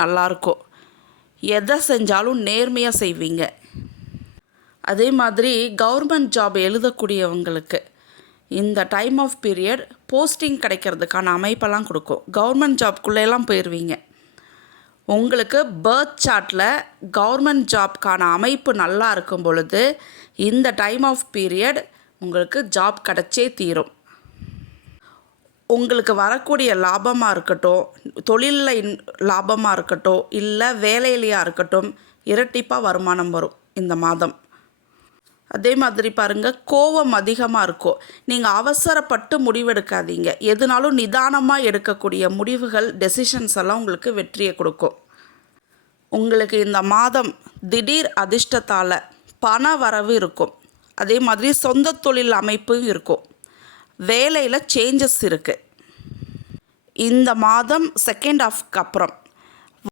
நல்லாயிருக்கும். எதை செஞ்சாலும் நேர்மையாக செய்வீங்க. அதே மாதிரி கவர்மெண்ட் ஜாப் எழுதக்கூடியவங்களுக்கு இந்த டைம் ஆஃப் பீரியட் போஸ்டிங் கிடைக்கிறதுக்கான அமைப்பெல்லாம் கொடுக்கும். கவர்மெண்ட் ஜாப்குள்ளேலாம் போயிடுவீங்க. உங்களுக்கு பர்த் சார்ட்டில் கவர்மெண்ட் ஜாப்க்கான அமைப்பு நல்லா இருக்கும் பொழுது இந்த டைம் ஆஃப் பீரியட் உங்களுக்கு ஜாப் கிடச்சே தீரும். உங்களுக்கு வரக்கூடிய லாபமாக இருக்கட்டும், தொழிலில் லாபமாக இருக்கட்டும், இல்லை வேலையிலையாக இருக்கட்டும், இரட்டிப்பாக வருமானம் வரும் இந்த மாதம். அதே மாதிரி பாருங்கள், கோபம் அதிகமாக இருக்கும். நீங்கள் அவசரப்பட்டு முடிவெடுக்காதீங்க. எதுனாலும் நிதானமாக எடுக்கக்கூடிய முடிவுகள், டெசிஷன்ஸ் எல்லாம் உங்களுக்கு வெற்றியை கொடுக்கும். உங்களுக்கு இந்த மாதம் திடீர் அதிர்ஷ்டத்தால் பண வரவு இருக்கும். அதே மாதிரி சொந்த தொழில் அமைப்பும் இருக்கும். வேலையில் சேஞ்சஸ் இருக்குது. இந்த மாதம் செகண்ட் ஹாஃப்க்கு அப்புறம்